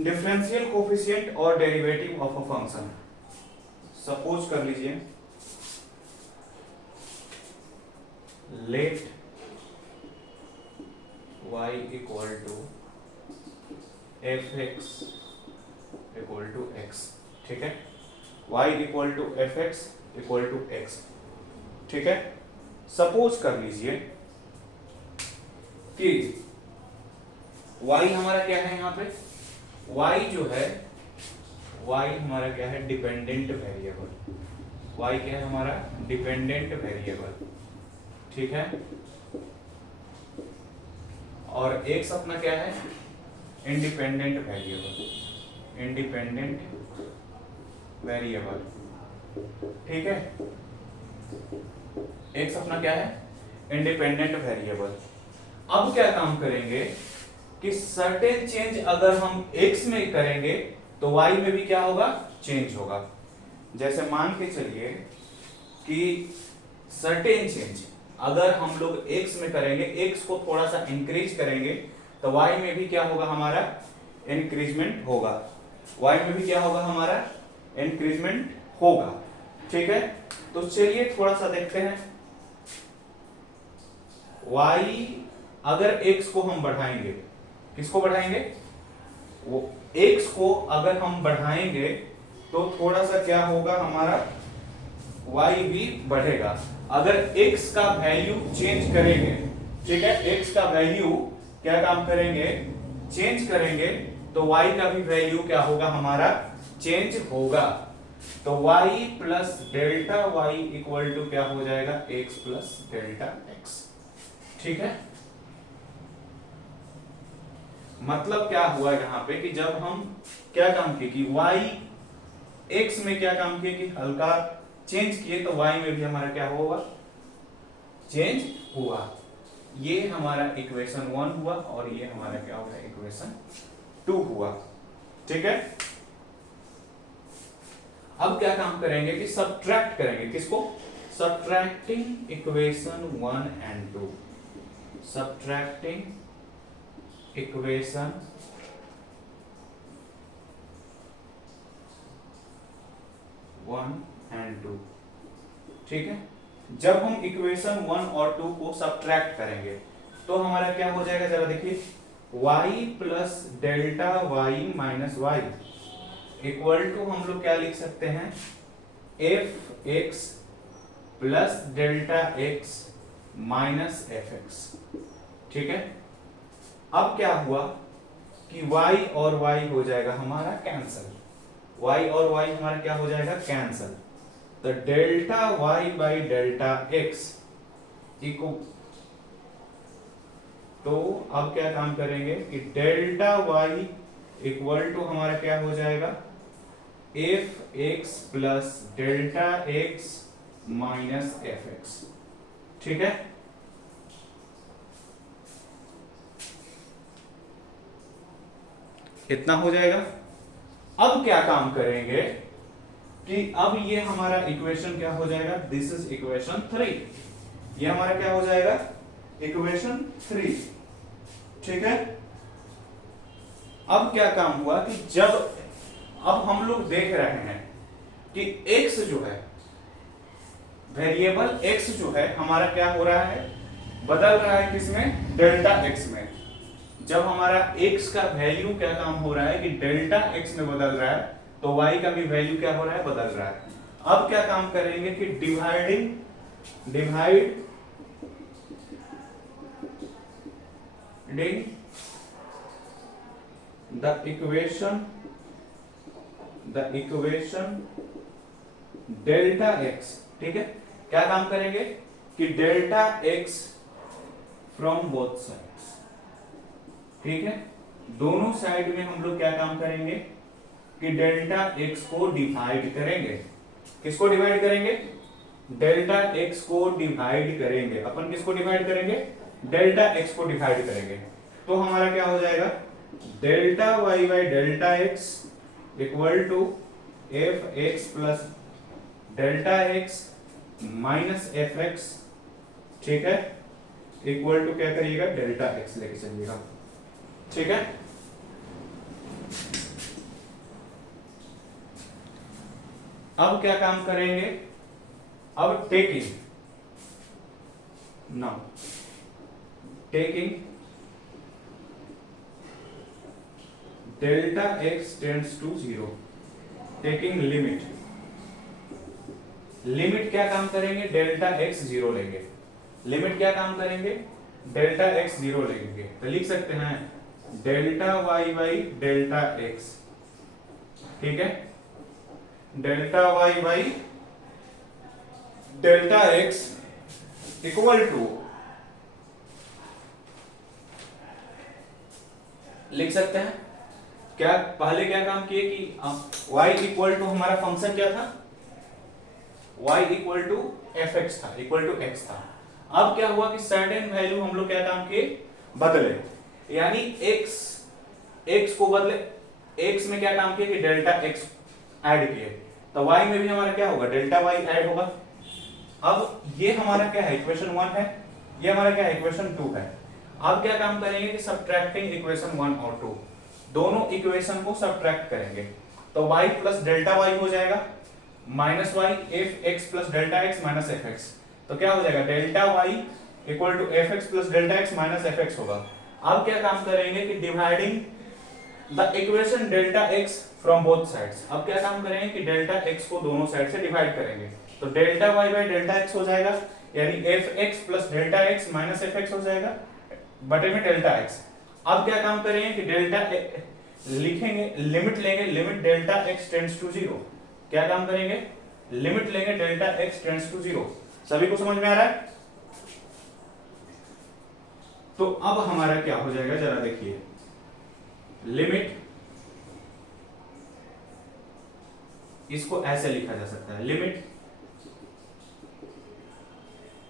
Differential coefficient और derivative of a function. Suppose कर लीजिए let y equal to f x equal to x, ठीक है, y equal to f x equal to x, ठीक है। Suppose कर लीजिए कि y हमारा क्या है, यहाँ पे y जो है, y हमारा क्या है, डिपेंडेंट वेरिएबल। y क्या है हमारा, डिपेंडेंट वेरिएबल, ठीक है। और x अपना क्या है, इंडिपेंडेंट वेरिएबल, इंडिपेंडेंट वेरिएबल, ठीक है। x अपना क्या है, इंडिपेंडेंट वेरिएबल। अब क्या काम करेंगे कि सर्टेन चेंज अगर हम x में करेंगे तो y में भी क्या होगा, चेंज होगा। जैसे मान के चलिए कि सर्टेन चेंज अगर हम लोग x में करेंगे, x को थोड़ा सा इंक्रीज करेंगे तो y में भी क्या होगा, हमारा इंक्रीजमेंट होगा, y में भी क्या होगा, हमारा इंक्रीजमेंट होगा, ठीक है। तो चलिए थोड़ा सा देखते हैं, y अगर x को हम बढ़ाएंगे, किसको बढ़ाएंगे, वो x को अगर हम बढ़ाएंगे तो थोड़ा सा क्या होगा, हमारा y भी बढ़ेगा। अगर x का वैल्यू चेंज करेंगे, ठीक है, x का वैल्यू क्या काम करेंगे, चेंज करेंगे तो y का भी वैल्यू क्या होगा, हमारा चेंज होगा। तो y plus delta y equal to क्या हो जाएगा, x प्लस डेल्टा x, ठीक है। मतलब क्या हुआ यहाँ पे कि जब हम क्या काम किए कि y x में क्या काम किए कि हल्का चेंज किए तो y में भी हमारा क्या होगा, चेंज हुआ। ये हमारा इक्वेशन 1 हुआ और ये हमारा क्या होगा, इक्वेशन 2 हुआ, ठीक है। अब क्या काम करेंगे कि सब्ट्रैक्ट करेंगे, किसको, subtracting equation 1 and 2, subtracting equation 1 and 2, ठीक है। जब हम इक्वेशन 1 और 2 को सब्ट्रैक्ट करेंगे तो हमारा क्या हो जाएगा, जरा देखिए, y plus delta y minus y equal to हम लोग क्या लिख सकते हैं, f x plus delta x minus f x, ठीक है। अब क्या हुआ कि y और y हो जाएगा हमारा कैंसल, y और y हमारा क्या हो जाएगा, कैंसल। तो delta y by delta x equal, तो अब क्या काम करेंगे कि डेल्टा y इक्वल टू हमारा क्या हो जाएगा, F x plus delta x minus f x, ठीक है। इतना हो जाएगा। अब क्या काम करेंगे कि अब ये हमारा इक्वेशन क्या हो जाएगा, दिस इज इक्वेशन 3, ये हमारा क्या हो जाएगा, इक्वेशन 3, ठीक है। अब क्या काम हुआ कि जब अब हम लोग देख रहे हैं कि x जो है, वेरिएबल x जो है हमारा क्या हो रहा है, बदल रहा है किसमें, डेल्टा x में। जब हमारा x का वैल्यू क्या काम हो रहा है कि डेल्टा x में बदल रहा है तो y का भी वैल्यू क्या हो रहा है, बदल रहा है। अब क्या काम करेंगे कि divide the equation delta x, ठीक है। क्या काम करेंगे कि delta x from both sides, ठीक है, दोनों साइड में हम लोग क्या काम करेंगे कि डेल्टा x को डिवाइड करेंगे, किसको डिवाइड करेंगे, डेल्टा x को डिवाइड करेंगे, अपन किसको डिवाइड करेंगे, डेल्टा x को डिवाइड करेंगे। तो हमारा क्या हो जाएगा, delta y by delta x equal to f x plus delta x minus f x, ठीक है, इक्वल टू क्या करिएगा, डेल्टा x लेके चलिएगा, ठीक है। अब क्या काम करेंगे, अब taking now taking delta x tends to 0, taking limit, limit क्या काम करेंगे, डेल्टा एक्स 0 लेंगे, लिमिट क्या काम करेंगे, डेल्टा एक्स 0 लेंगे, तो लिख सकते हैं delta y by delta x, ठीक है, delta y by delta x equal to, लिख सकते हैं क्या, पहले क्या काम किए कि y इक्वल टू हमारा फंक्शन क्या था, y equal to f x था, इक्वल टू एक्स था। अब क्या हुआ कि सर्टेन वैल्यू हम लोग क्या काम किए, बदले, यानी x को बदले, x में क्या काम किए कि डेल्टा x ऐड किए, तो y में भी हमारा क्या होगा, डेल्टा y ऐड होगा। अब ये हमारा क्या है, इक्वेशन 1 है, ये हमारा क्या है, इक्वेशन 2 है। अब क्या काम करेंगे कि सब्ट्रैक्टिंग इक्वेशन 1 और 2, दोनों इक्वेशन को सब्ट्रैक्ट करेंगे, तो y प्लस डेल्टा y हो जाएगा minus y f x plus delta x minus f x, तो क्या हो जाएगा, delta y equal to f x plus delta x minus f x होगा। अब क्या काम करेंगे कि dividing the equation delta x from both sides, अब क्या काम करेंगे कि डेल्टा एक्स को दोनों साइड से डिवाइड करेंगे, तो delta y by delta x हो जाएगा, यानी F x plus delta x minus f x हो जाएगा बटे में डेल्टा एक्स। अब क्या काम करेंगे कि डेल्टा लिखेंगे, लिमिट लेंगे, limit delta x tends to 0, क्या काम करेंगे, लिमिट लेंगे डेल्टा एक्स टेंड्स टू 0, सभी को समझ में आ रहा है। तो अब हमारा क्या हो जाएगा, जरा देखिए, लिमिट, इसको ऐसे लिखा जा सकता है, limit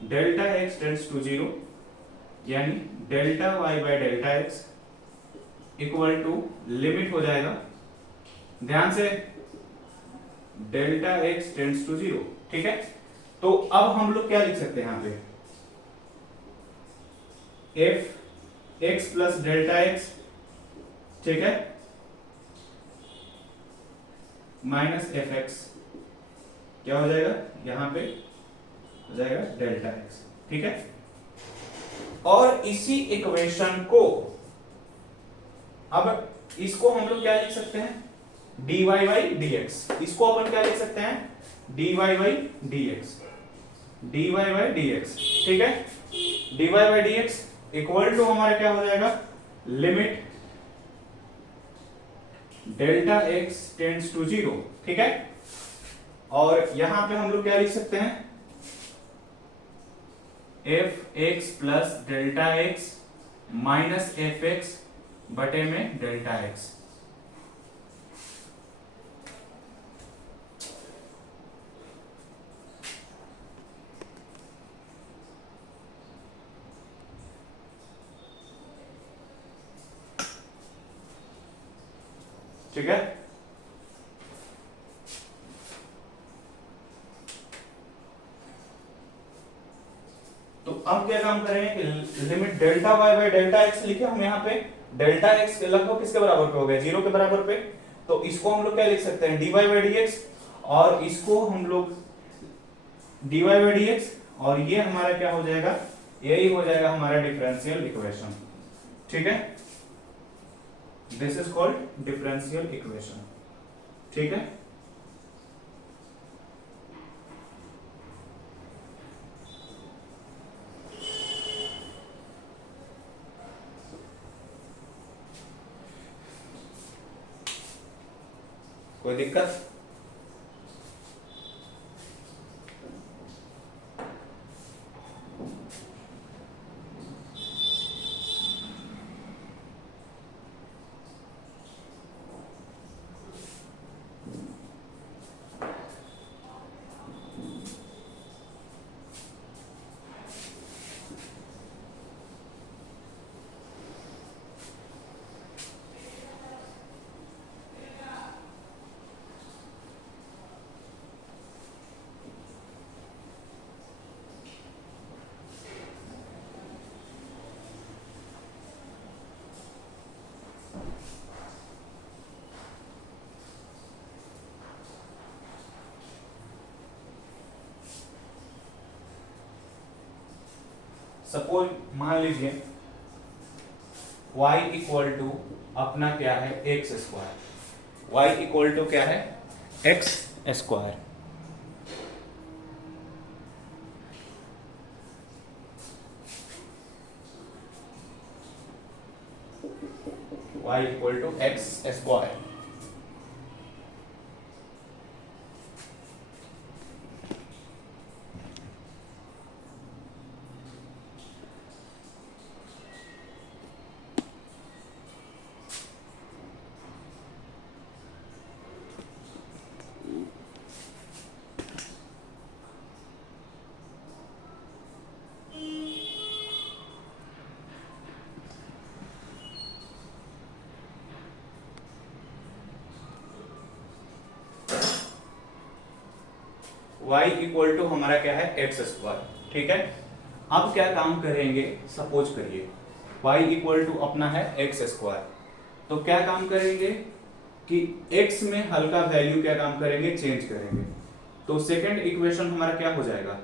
delta x tends to 0, यानी delta y by delta x equal to limit हो जाएगा, ध्यान से, डेल्टा एक्स टेंड्स टू 0, ठीक है। तो अब हम लोग क्या लिख सकते हैं यहां पे, F x plus delta x, ठीक है, माइनस एफ एक्स, क्या हो जाएगा, यहां पे हो जाएगा डेल्टा एक्स, ठीक है। और इसी इक्वेशन को, अब इसको हम लोग क्या लिख सकते हैं, dy बाई dx, इसको अपन क्या लिख सकते हैं, dy by dx, dy by dx, ठीक है, dy by dx equal to हमारा क्या हो जाएगा, limit delta x tends to 0, ठीक है। और यहां पे हम लोग क्या लिख सकते हैं, f x plus delta x minus f x बटे में डेल्टा एक्स, ठीक है। तो अब क्या काम करेंगे कि limit delta y by delta x लिखे हम यहाँ पे, डेल्टा एक्स लगभग किसके बराबर पे हो गया, 0 के बराबर पे, तो इसको हम लोग क्या लिख सकते हैं, d y by d x, और इसको हम लोग d y by d x, और ये हमारा क्या हो जाएगा, यही हो जाएगा हमारा डिफरेंशियल इक्वेशन, ठीक है। This is called differential equation, ठीक है। कोई दिक्कत, सपोज मान लीजिए y इक्वल टू अपना क्या है x square, y equal to क्या है x square, y equal to x square. y equal to हमारा क्या है एक्स स्क्वायर, ठीक है। अब क्या काम करेंगे, सपोज करिए y इक्वल टू अपना है एक्स स्क्वायर, तो क्या काम करेंगे कि x में हल्का वैल्यू क्या काम करेंगे, चेंज करेंगे। तो सेकंड इक्वेशन हमारा क्या हो जाएगा,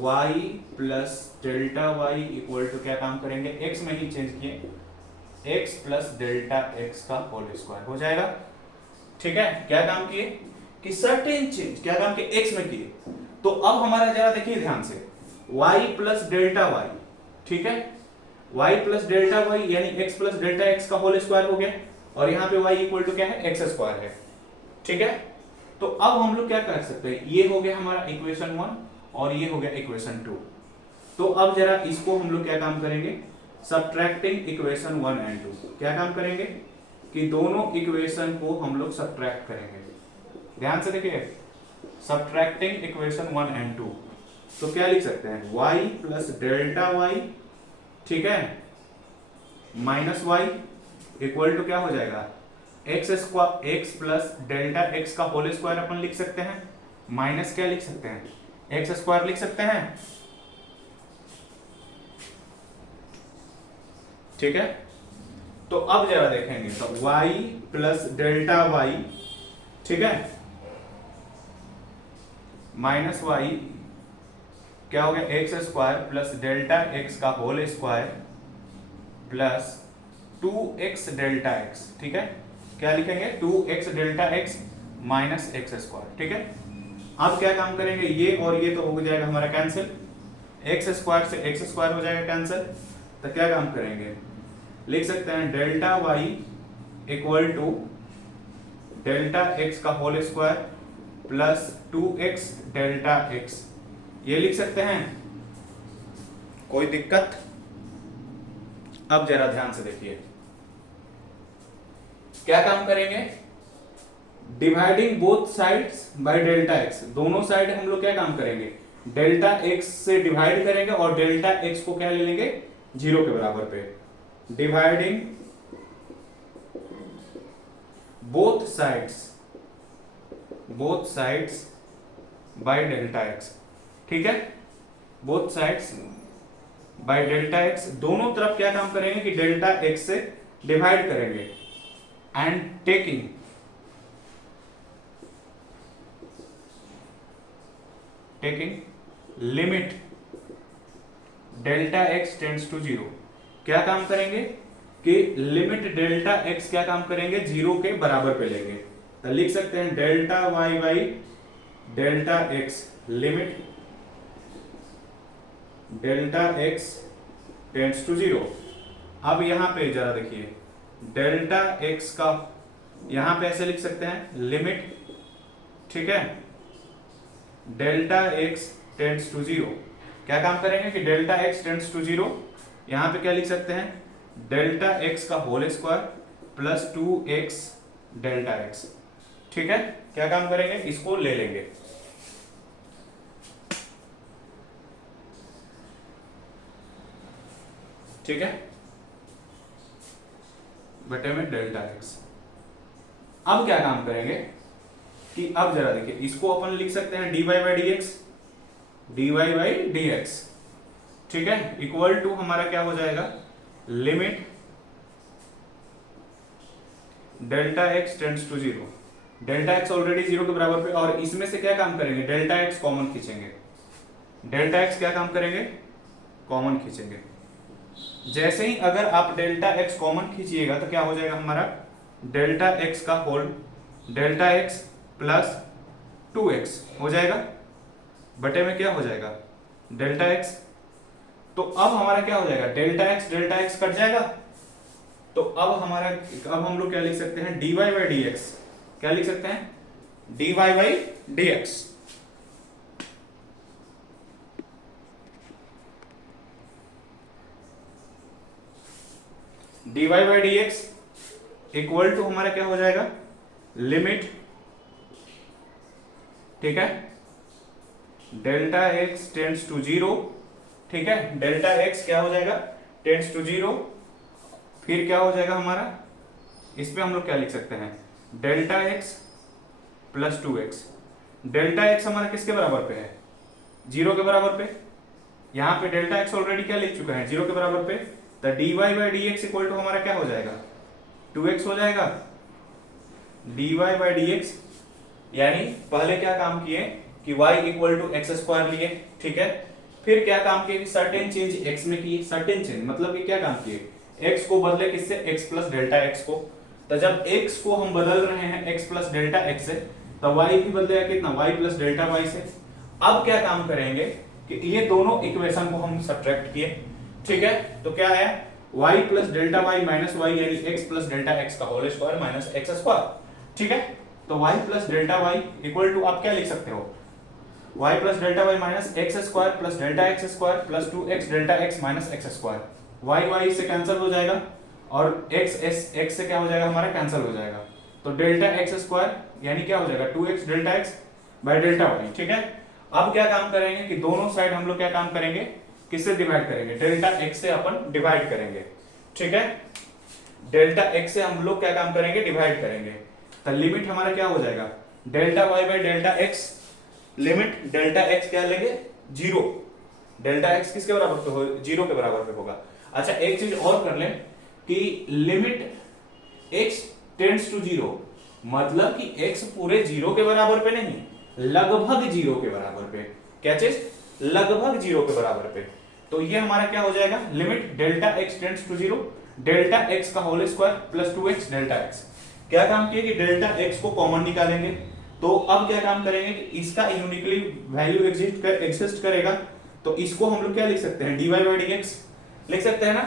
y plus delta y equal to क्या काम करेंगे, x में ही चेंज किए, x प्लस डेल्टा x का होल स्क्वायर हो जाएगा, ठीक है। क्या काम किए कि सर्टेन चेंज क्या काम किए, x में किए। तो अब हमारा जरा देखिए ध्यान से, y प्लस डेल्टा वाई, ठीक है, y प्लस डेल्टा वाई यानी x प्लस डेल्टा x का होल स्क्वायर हो गया, और यहाँ पे y इक्वल टू क्या है एक्स स्क्वायर है, ठीक है। तो अब हम लोग क्या कर सकते हैं, ये हो गया हमारा इक्वेशन 1 और ये हो गया इक्वेशन 2। तो अब जरा इसको हम लोग क्या काम करेंगे, सब्ट्रैक्टिंग इक्वेशन 1 एंड 2, क्या काम करेंगे कि दोनों इक्वेशन को हम लोग सब्ट्रैक्ट करेंगे। ध्यान से देखिए, सब्ट्रैक्टिंग इक्वेशन 1 एंड 2, तो क्या लिख सकते हैं, y प्लस डेल्टा वाई, ठीक है, माइनस y इक्वल टू क्या हो जाएगा, x square, x plus delta x का होल स्क्वायर अपन लिख सकते हैं, माइनस क्या लिख सकते हैं, एक्स स्क्वायर लिख सकते हैं, ठीक है। तो अब जरा देखेंगे, तो y प्लस डेल्टा वाई, ठीक है, माइनस y क्या हो गया, x square plus delta x का whole square plus 2x delta x, ठीक है। क्या लिखेंगे, 2x delta x minus x square, ठीक है। अब क्या काम करेंगे, ये और ये तो हो जाएगा हमारा कैंसिल, एक्स स्क्वायर से एक्स स्क्वायर हो जाएगा कैंसिल। तो क्या काम करेंगे, लिख सकते हैं delta y equal to delta x का whole square plus 2x delta x, ये लिख सकते हैं, कोई दिक्कत। अब जरा ध्यान से देखिए, क्या काम करेंगे, dividing both sides by delta x, दोनों साइड हम लोग क्या काम करेंगे, डेल्टा x से डिवाइड करेंगे और डेल्टा x को क्या ले लेंगे, 0 के बराबर पे, dividing both sides by delta x, ठीक है, both sides by delta x, दोनों तरफ क्या काम करेंगे कि डेल्टा x से डिवाइड करेंगे, and taking limit delta x tends to 0, क्या काम करेंगे कि लिमिट डेल्टा x क्या काम करेंगे, 0 के बराबर पे लेंगे। तो लिख सकते हैं delta y by delta x, limit delta x tends to 0। अब यहां पे जरा देखिए, डेल्टा x का यहां पे ऐसे लिख सकते हैं लिमिट, ठीक है, डेल्टा x टेंड्स टू 0, क्या काम करेंगे कि डेल्टा x टेंड्स टू 0, यहां पे क्या लिख सकते हैं, डेल्टा x का whole square plus 2x delta x, ठीक है। क्या काम करेंगे, इसको ले लेंगे, ठीक है, बटे में डेल्टा x। अब क्या काम करेंगे कि अब जरा देखिए, इसको अपन लिख सकते हैं dy बाई dx, ठीक है, इक्वल टू हमारा क्या हो जाएगा, limit delta x tends to 0, delta x already 0 के बराबर पे, और इसमें से क्या काम करेंगे, डेल्टा x कॉमन खींचेंगे, डेल्टा एक्स क्या काम करेंगे, कॉमन खींचेंगे। जैसे ही अगर आप डेल्टा एक्स कॉमन खींचिएगा तो क्या हो जाएगा हमारा, डेल्टा एक्स का होल डेल्टा एक्स प्लस 2x हो जाएगा, बटे में क्या हो जाएगा डेल्टा एक्स। तो अब हमारा क्या हो जाएगा, डेल्टा एक्स कट जाएगा। तो अब हम लोग क्या लिख सकते हैं, dy बाई डी एक्स। क्या लिख सकते हैं, dy by d x. dy by d x equal to हमारा क्या हो जाएगा, लिमिट, ठीक है, डेल्टा एक्स टेंड्स टू 0, ठीक है, डेल्टा एक्स क्या हो जाएगा, टेंड्स टू 0। फिर क्या हो जाएगा हमारा, इस पे हम लोग क्या लिख सकते हैं, delta x plus 2x। Delta x हमारा किसके बराबर पे है, 0 के बराबर पे। यहां पे डेल्टा एक्स ऑलरेडी क्या लिख चुका है, 0 के बराबर पे। तो dy by d x equal to हमारा क्या हो जाएगा, 2x हो जाएगा। dy बाई डी एक्स, यानी पहले क्या काम किए कि y equal to x square लिए, ठीक है। फिर क्या काम किए, सर्टेन चेंज x में किए। सर्टेन चेंज मतलब कि क्या काम किए, x को बदले किससे, x प्लस डेल्टा x को। तो जब x को हम बदल रहे हैं x प्लस डेल्टा x से, तो y भी बदलेगा कितना, y प्लस डेल्टा y से। अब क्या काम करेंगे कि ये दोनों इक्वेशन को हम सब्ट्रैक्ट किए, ठीक है। तो क्या आया, y plus delta y minus y, यानी x प्लस डेल्टा x का whole square minus x square, ठीक है। तो y plus delta y equal to आप क्या लिख सकते हो, y plus delta y minus x square plus delta x square plus 2x delta x minus x square. y से कैंसिल हो जाएगा और x से क्या हो जाएगा हमारा, कैंसिल हो जाएगा। तो डेल्टा एक्स स्क्वायर यानी क्या हो जाएगा, 2x delta x by delta y, ठीक है। अब क्या काम करेंगे कि दोनों साइड हम लोग क्या काम करेंगे, किससे डिवाइड करेंगे, डेल्टा x से अपन डिवाइड करेंगे, ठीक है। डेल्टा x से हम लोग क्या काम करेंगे, डिवाइड करेंगे। तो लिमिट हमारा क्या हो जाएगा, delta y by delta x, limit delta x क्या लेंगे, 0। डेल्टा x किसके बराबर पे हो, 0 के बराबर पे होगा। अच्छा एक चीज और कर लें कि लिमिट x टेंड्स टू 0, मतलब कि x पूरे 0 के बराबर पे नहीं, लगभग 0 के बराबर पे। क्या चीज, लगभग 0 के बराबर पे। तो ये हमारा क्या हो जाएगा, limit delta x tends to 0, delta x का whole square plus 2x delta x। क्या काम किया कि डेल्टा x को कॉमन निकालेंगे। तो अब क्या काम करेंगे कि इसका यूनिकली वैल्यू एग्जिस्ट करेगा। तो इसको हम लोग क्या लिख सकते हैं, dy बाई डी एक्स लिख सकते हैं ना,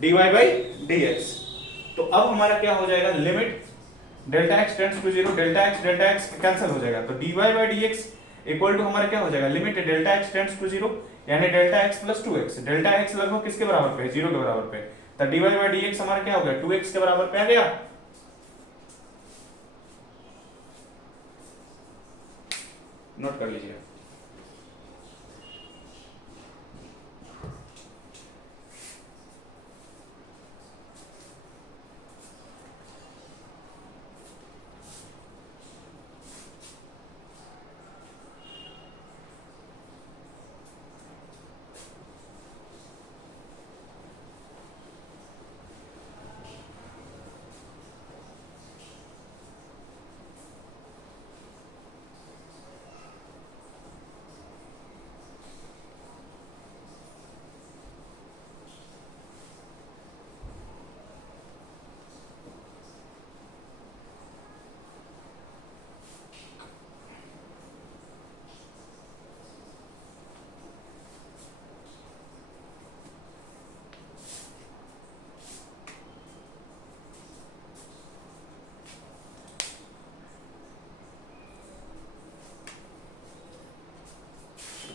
dy बाई डी एक्स। तो अब हमारा क्या हो जाएगा, limit delta x tends to 0, delta x cancel हो जाएगा। तो dy by d x equal to हमारा क्या हो जाएगा, limit delta x tends to 0, यानी delta x plus 2x। Delta x लगभग किसके बराबर पे है, 0 के बराबर पे। तो dy बाई डी एक्स हमारा क्या हो गया, 2x के बराबर पे आ गया। नोट कर लीजिए।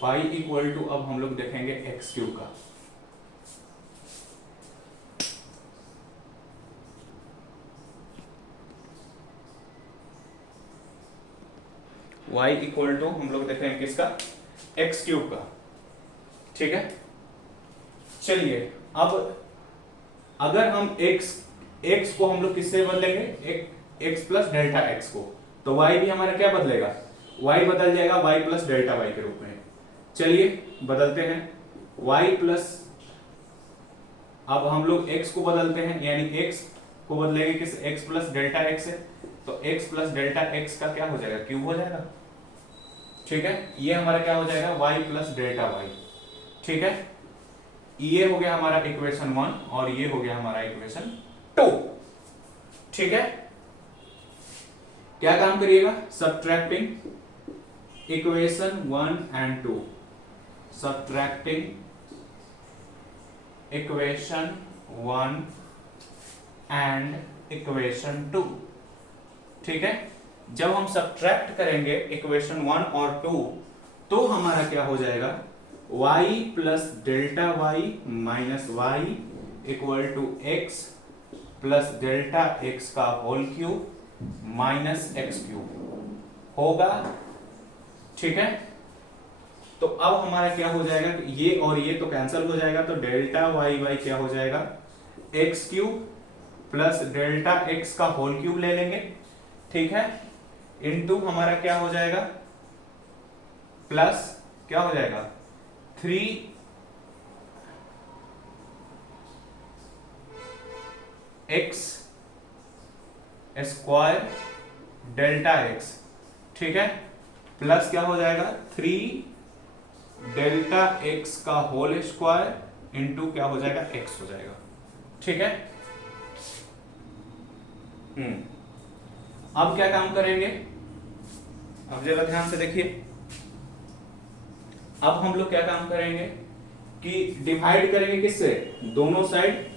y इक्वल टू, अब हम लोग देखेंगे एक्स क्यूब का। y इक्वल टू हम लोग देखेंगे किसका, एक्स क्यूब का, ठीक है। चलिए अब अगर हम x को हम लोग किससे बदलेंगे, x प्लस डेल्टा x को, तो y भी हमारा क्या बदलेगा, y बदल जाएगा y प्लस डेल्टा y के रूप में। चलिए बदलते हैं, y प्लस, अब हम लोग x को बदलते हैं, यानी x को बदलेंगे किस, x प्लस डेल्टा x से। तो x प्लस डेल्टा x का क्या हो जाएगा, क्यूब हो जाएगा, ठीक है, ये हमारा क्या हो जाएगा y प्लस डेल्टा वाई। ठीक है, ये हो गया हमारा इक्वेशन 1 और ये हो गया हमारा इक्वेशन 2। ठीक है, क्या काम करिएगा, subtracting equation 1 and 2, subtracting equation 1 and equation 2। ठीक है, जब हम सब्ट्रैक्ट करेंगे इक्वेशन 1 और 2 तो हमारा क्या हो जाएगा, y plus delta y minus y equal to x plus delta x का whole cube minus x cube होगा। ठीक है, तो अब हमारा क्या हो जाएगा, ये और ये तो कैंसिल हो जाएगा, तो डेल्टा वाई वाई क्या हो जाएगा, x cube plus delta x का होल क्यूब ले लेंगे। ठीक है, इनटू हमारा क्या हो जाएगा, प्लस क्या हो जाएगा 3 एक्स स्क्वायर डेल्टा एक्स। ठीक है, प्लस क्या हो जाएगा 3 डेल्टा एक्स का होल स्क्वायर इंटू क्या हो जाएगा एक्स हो जाएगा। ठीक है, अब क्या काम करेंगे, अब जरा ध्यान से देखिए, अब हम लोग क्या काम करेंगे कि डिवाइड करेंगे किससे, दोनों साइड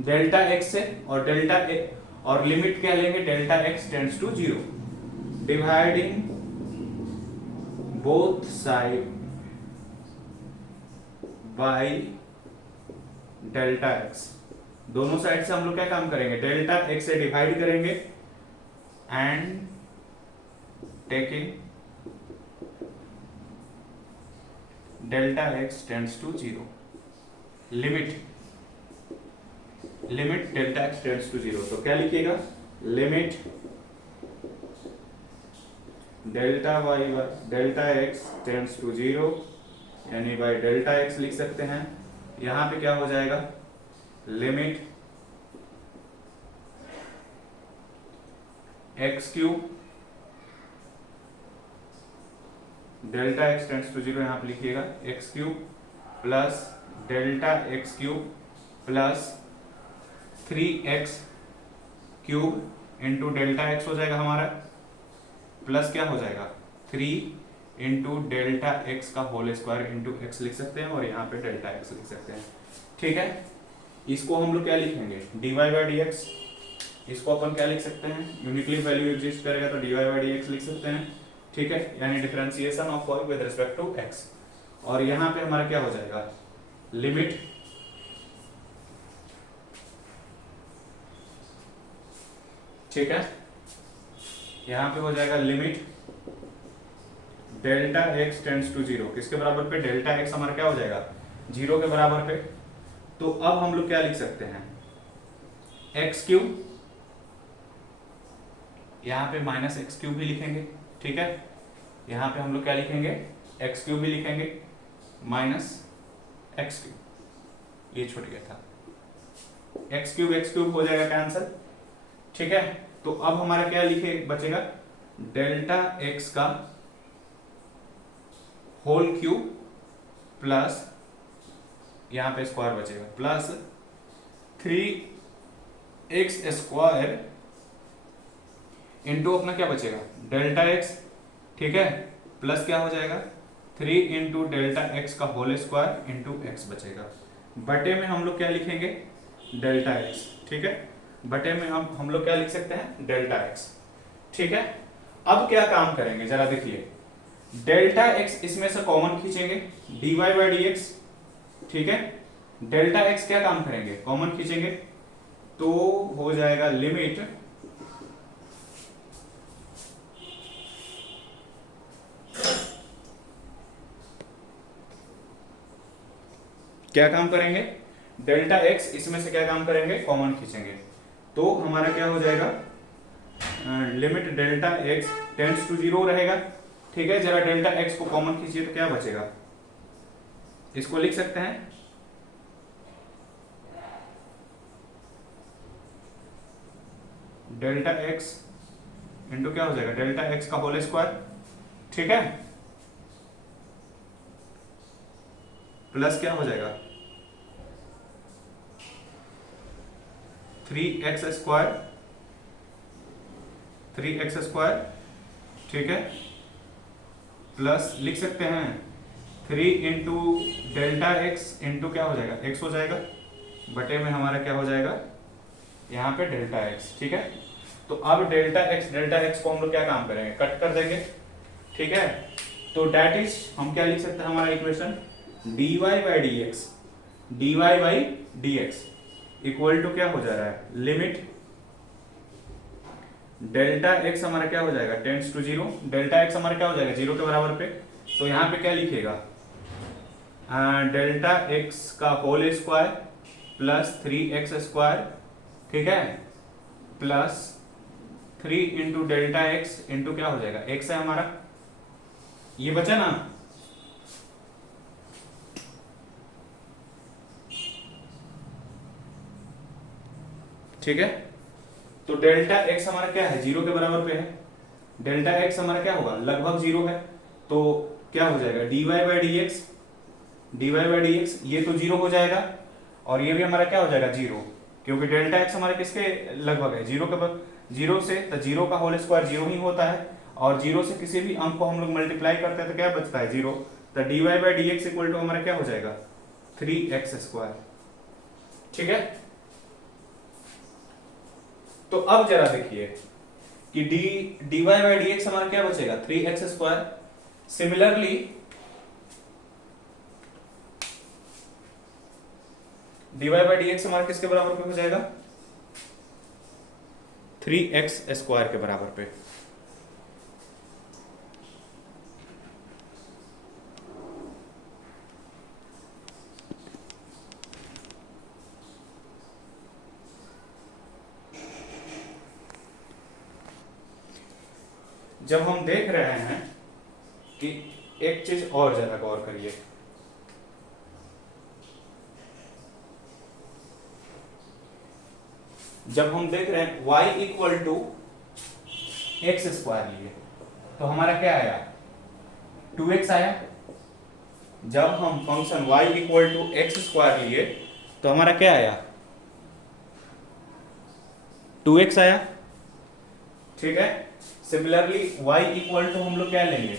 डेल्टा एक्स से, और डेल्टा और लिमिट क्या लेंगे, delta x tends to 0, dividing both side by delta x. दोनों साइड से हम लोग क्या काम करेंगे, डेल्टा एक्स से डिवाइड करेंगे and taking delta x tends to 0, limit delta x tends to 0। तो क्या लिखिएगा, limit delta y delta x tends to 0 यानी बाय डेल्टा एक्स लिख सकते हैं। यहां पे क्या हो जाएगा, limit x cube delta x tends to 0, यहां पे लिखिएगा x cube plus delta x cube plus 3x cube into delta x हो जाएगा हमारा, प्लस क्या हो जाएगा 3 इंटू डेल्टा एक्स का होल स्क्वायर इंटू एक्स लिख सकते हैं, और यहाँ पे डेल्टा एक्स लिख सकते हैं। ठीक है, इसको हम लोग क्या लिखेंगे, dy बाई डी एक्स। इसको अपन क्या लिख सकते हैं, यूनिटली वैल्यू एग्जिस्ट करेगा तो dy बाई डी एक्स लिख सकते हैं। ठीक है, यानी differentiation of y with respect to x। और यहाँ पे हमारा क्या हो जाएगा, लिमिट ठीक है, यहां पे हो जाएगा limit delta x tends to 0, किसके बराबर पे, डेल्टा एक्स हमारा क्या हो जाएगा 0 के बराबर पे। तो अब हम लोग क्या लिख सकते हैं, एक्स क्यूब, यहां पे माइनस एक्स क्यूब भी लिखेंगे। ठीक है, यहां पे हम लोग क्या लिखेंगे, एक्स क्यूब भी लिखेंगे माइनस एक्स क्यूब, ये छूट गया था, एक्स क्यूब हो जाएगा कैंसिल। ठीक है, तो अब हमारा क्या लिखे बचेगा, डेल्टा एक्स का होल क्यूब प्लस यहां पे स्क्वायर बचेगा प्लस 3x स्क्वायर इंटू अपना क्या बचेगा डेल्टा एक्स। ठीक है, प्लस क्या हो जाएगा 3 इंटू डेल्टा एक्स का होल स्क्वायर इंटू एक्स बचेगा। बटे में हम लोग क्या लिखेंगे, डेल्टा एक्स। ठीक है, बटे में हम लोग क्या लिख सकते हैं, डेल्टा एक्स। ठीक है, अब क्या काम करेंगे जरा देखिए, डेल्टा एक्स इसमें से कॉमन खींचेंगे, dy बाई डी एक्स। ठीक है, डेल्टा एक्स क्या काम करेंगे, कॉमन खींचेंगे, तो हो जाएगा लिमिट क्या काम करेंगे, डेल्टा एक्स इसमें से क्या काम करेंगे, कॉमन खींचेंगे, तो हमारा क्या हो जाएगा, limit delta x tends to 0 रहेगा। ठीक है, जरा डेल्टा एक्स को कॉमन खींचिए तो क्या बचेगा, इसको लिख सकते हैं डेल्टा एक्स इंटू क्या हो जाएगा डेल्टा एक्स का होल स्क्वायर, ठीक है, प्लस क्या हो जाएगा 3x², ठीक है, प्लस लिख सकते हैं 3 इंटू डेल्टा एक्स इंटू क्या हो जाएगा x हो जाएगा, बटे में हमारा क्या हो जाएगा यहाँ पे डेल्टा एक्स, ठीक है। तो अब डेल्टा एक्स को हम लोग क्या काम करेंगे, कट कर देंगे, ठीक है। तो डेट इज हम क्या लिख सकते हैं हमारा equation dy by d x equal to क्या हो जा रहा है लिमिट डेल्टा एक्स हमारा क्या हो जाएगा टेंड्स टू 0, डेल्टा एक्स हमारा क्या हो जाएगा 0 के बराबर पे। तो यहाँ पे क्या लिखिएगा डेल्टा एक्स का होल स्क्वायर प्लस 3x², ठीक है, plus 3 into delta x into क्या हो जाएगा x है हमारा, ये बचा ना, ठीक है। तो डेल्टा एक्स हमारा क्या है 0 के बराबर पे है, डेल्टा एक्स हमारा क्या होगा लगभग 0 है, तो क्या हो जाएगा dy बाई डी एक्स, ये तो 0 हो जाएगा और ये भी हमारा क्या हो जाएगा 0, क्योंकि डेल्टा एक्स हमारे किसके लगभग है 0 के, 0 से, तो 0 का होल स्क्वायर 0 ही होता है और 0 से किसी भी अंक को हम लोग मल्टीप्लाई करते हैं तो क्या बचता है 0, तो dy by d x equal to हमारा क्या हो जाएगा 3x², ठीक है। तो अब जरा देखिए कि dy बाई डी एक्स हमारा क्या बचेगा 3x², similarly dy by d x हमारा किसके बराबर पे हो जाएगा 3x² के बराबर पे। जब हम देख रहे हैं कि एक चीज और जरा गौर करिए, जब हम देख रहे हैं y इक्वल टू x² लिए तो हमारा क्या आया 2x आया, जब हम function y equal to x² लिए तो हमारा क्या आया 2x आया, ठीक है। सिमिलरली y इक्वल टू हम लोग क्या लेंगे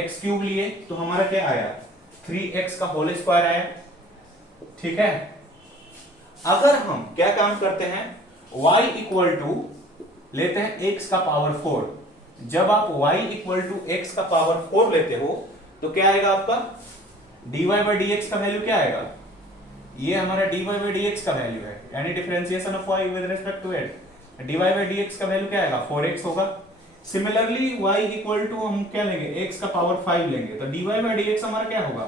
x³ लिए तो हमारा क्या आया 3x का होल स्क्वायर आया, ठीक है। अगर हम क्या काम करते हैं y इक्वल टू लेते हैं x का पावर 4, जब आप y इक्वल टू x का पावर 4 लेते हो तो क्या आएगा आपका dy बाई डी एक्स का वैल्यू क्या आएगा, ये हमारा dy बाई डी एक्स का वैल्यू है, यानी differentiation of y with respect to x, dy by d x का वैल्यू क्या आएगा 4x होगा। सिमिलरली y इक्वल टू हम क्या लेंगे x का पावर 5 लेंगे तो dy बाई डी एक्स हमारा क्या होगा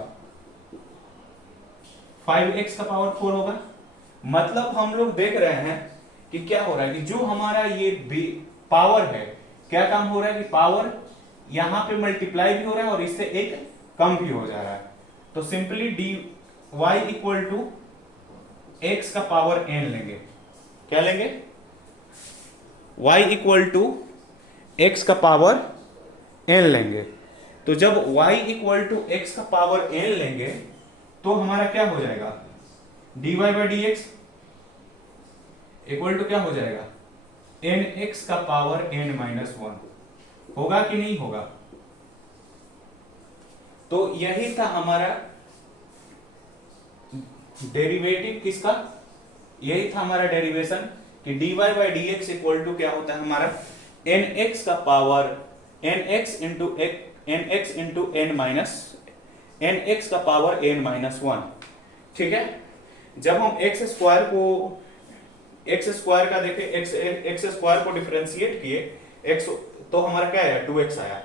5x का पावर 4 होगा। मतलब हम लोग देख रहे हैं कि क्या हो रहा है कि जो हमारा ये पावर है क्या काम हो रहा है कि पावर यहां पे मल्टीप्लाई भी हो रहा है और इससे एक कम भी हो जा रहा है। तो simply dy equal to x का पावर n लेंगे, क्या लेंगे y इक्वल टू x का पावर n लेंगे। तो जब y इक्वल टू x का पावर n लेंगे तो हमारा क्या हो जाएगा dy by d x equal to क्या हो जाएगा nx का पावर n-1 होगा कि नहीं होगा। तो यही था हमारा डेरिवेटिव किसका, यही था हमारा डेरिवेशन कि dy by d x equal to क्या होता है हमारा nx का पावर nx इंटू nx का पावर n-1, ठीक है। जब हम x² का देखे x² को डिफरेंशिएट किए x तो हमारा क्या आया 2x आया।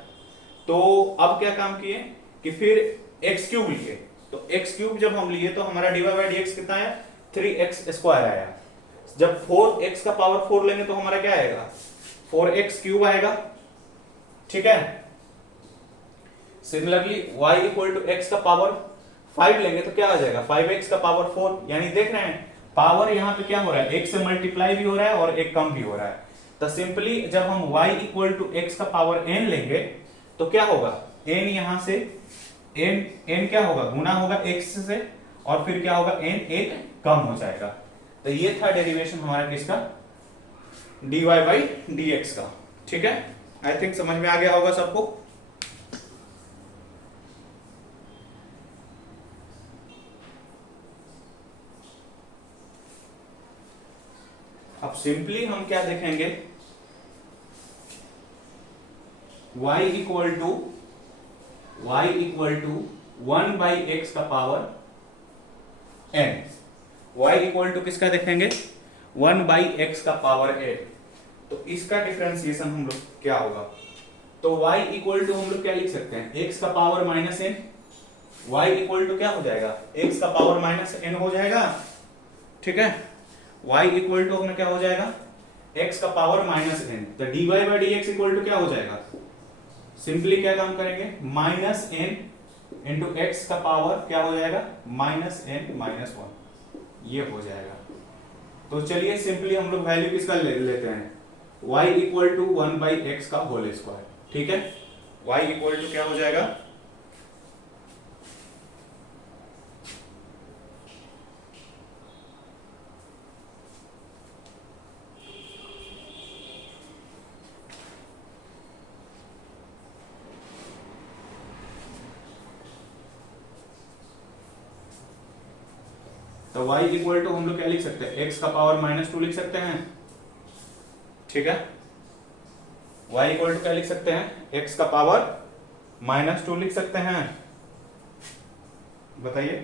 तो अब क्या काम किए कि फिर x³ लिए, तो x³ जब हम लिए तो हमारा dy बाई डी एक्स कितना आया 3x² आया। जब 4x का पावर 4 लेंगे तो हमारा क्या आएगा 4x³ आएगा, ठीक है। Similarly y equal to x का पावर 5 लेंगे तो क्या आ जाएगा 5x का पावर 4, यानी देख रहे हैं पावर यहां पे क्या हो रहा है एक से मल्टीप्लाई भी हो रहा है और एक कम भी हो रहा है। तो सिंपली जब हम y इक्वल टू एक्स का पावर n लेंगे तो क्या होगा, n यहां से n क्या होगा, गुना होगा x से, और फिर क्या होगा, n एक कम हो जाएगा। तो ये था डेरिवेशन हमारा किसका, dy बाई dx का। ठीक है, आई थिंक समझ में आ गया होगा सबको। अब सिंपली हम क्या देखेंगे, y equal to 1 by x का power n। y equal to किसका देखेंगे, 1 बाई एक्स का पावर n। तो इसका डिफरेंशिएशन हम लोग क्या होगा, तो y इक्वल टू हम लोग क्या लिख सकते हैं, x का power minus n। y equal to क्या हो जाएगा, x का पावर माइनस n हो जाएगा। ठीक है, y इक्वल टू अपना क्या हो जाएगा, x का पावर माइनस n। तो dy by dx equal to क्या हो जाएगा, सिंपली क्या काम करेंगे, माइनस n इंटू एक्स का पावर क्या हो जाएगा, माइनस n माइनस 1, ये हो जाएगा। तो चलिए सिंपली हम लोग वैल्यू किसका लेते हैं, y equal to 1 by x का होल स्क्वायर। ठीक है, y इक्वल टू क्या हो जाएगा, तो y इक्वल टू हम लोग क्या लिख सकते हैं, x का पावर माइनस 2 लिख सकते हैं। ठीक है, y इक्वल टू क्या लिख सकते हैं, x का पावर माइनस 2 लिख सकते हैं। बताइए,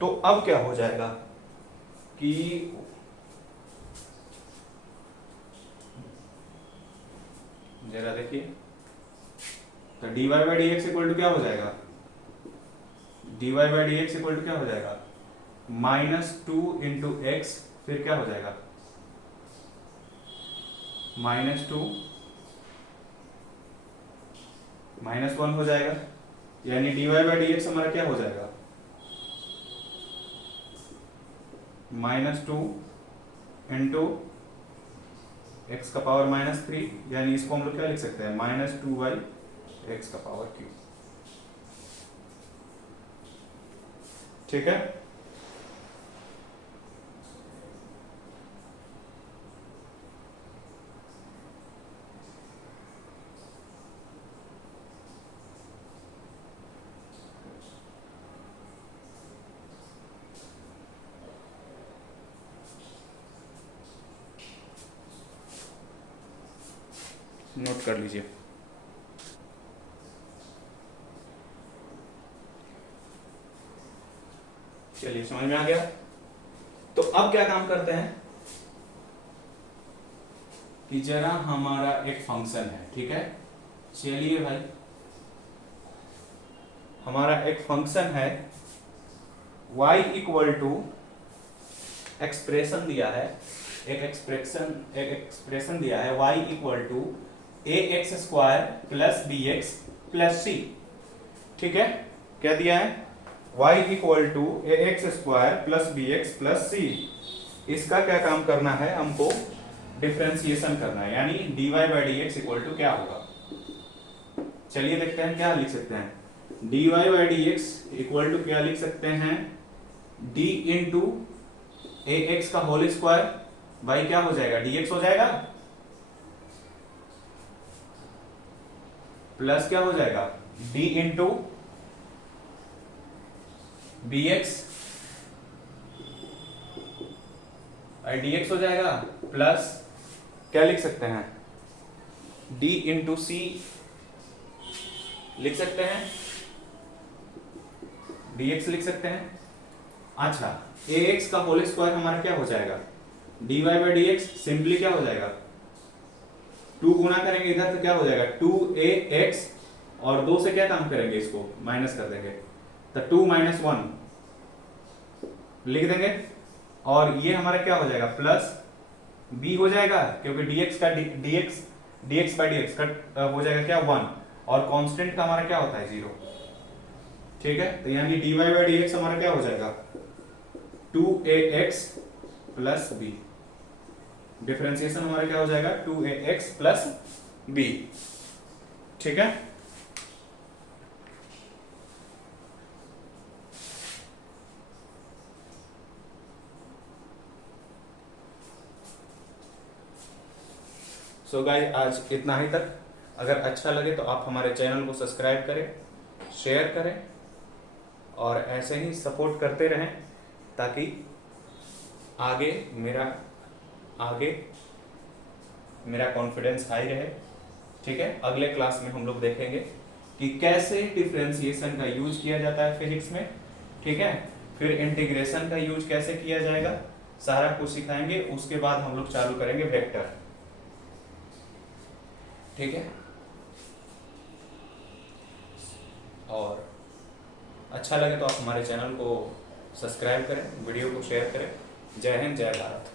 तो अब क्या हो जाएगा कि जरा देखिए, तो dy by d x equal to क्या हो जाएगा, dy by d x equal to क्या हो जाएगा, माइनस 2 इंटू एक्स, फिर क्या हो जाएगा, माइनस 2 माइनस 1 हो जाएगा। यानी dy बाई डी एक्स हमारा क्या हो जाएगा, माइनस 2 इंटू एक्स का पावर माइनस 3, यानी इसको हम लोग क्या लिख सकते हैं, माइनस 2 बाई एक्स का पावर क्यूब। ठीक है, नोट कर लीजिए। चलिए समझ में आ गया। तो अब क्या काम करते हैं कि जरा हमारा एक फंक्शन है। ठीक है, चलिए भाई, हमारा एक फंक्शन है y इक्वल टू एक्सप्रेशन दिया है, एक एक्सप्रेशन दिया है y equal to a x square plus b x plus c. ठीक है, क्या दिया है, y equal to a x square plus b x plus c. इसका क्या काम करना है, हमको डिफरेंशिएशन करना है, यानी dy by d x equal to क्या होगा। चलिए देखते हैं क्या लिख सकते हैं, dy by d x equal to क्या लिख सकते हैं, d इंटू ए एक्स का होल स्क्वायर बाई क्या हो जाएगा, dx हो जाएगा, प्लस क्या हो जाएगा, d into b x dx हो जाएगा, प्लस क्या लिख सकते हैं, d इंटू सी लिख सकते हैं, dx लिख सकते हैं। अच्छा, ax का होल स्क्वायर हमारा क्या हो जाएगा, dy by d x, simply क्या हो जाएगा, 2 गुना करेंगे इधर तो क्या हो जाएगा 2ax, और 2 से क्या काम करेंगे, इसको माइनस कर देंगे, तो 2 माइनस 1 लिख देंगे, और ये हमारा क्या हो जाएगा, प्लस b हो जाएगा, क्योंकि dx का dx बाई dx का हो जाएगा क्या 1, और कांस्टेंट का हमारा क्या होता है 0। ठीक है, तो यानी dy बाई dx हमारा क्या हो जाएगा 2ax प्लस b। डिफरेंशिएशन हमारा क्या हो जाएगा 2ax प्लस b, ठीक है। सो गाइस आज इतना ही तक। अगर अच्छा लगे तो आप हमारे चैनल को सब्सक्राइब करें, शेयर करें और ऐसे ही सपोर्ट करते रहें ताकि आगे मेरा कॉन्फिडेंस हाई रहे, ठीक है। अगले क्लास में हम लोग देखेंगे कि कैसे डिफरेंशिएशन का यूज किया जाता है फिजिक्स में, ठीक है। फिर इंटीग्रेशन का यूज कैसे किया जाएगा, सारा कुछ सिखाएंगे। उसके बाद हम लोग चालू करेंगे वेक्टर, ठीक है। और अच्छा लगे तो आप हमारे चैनल को सब्सक्राइब करें, वीडियो को शेयर करें। जय हिंद, जय भारत।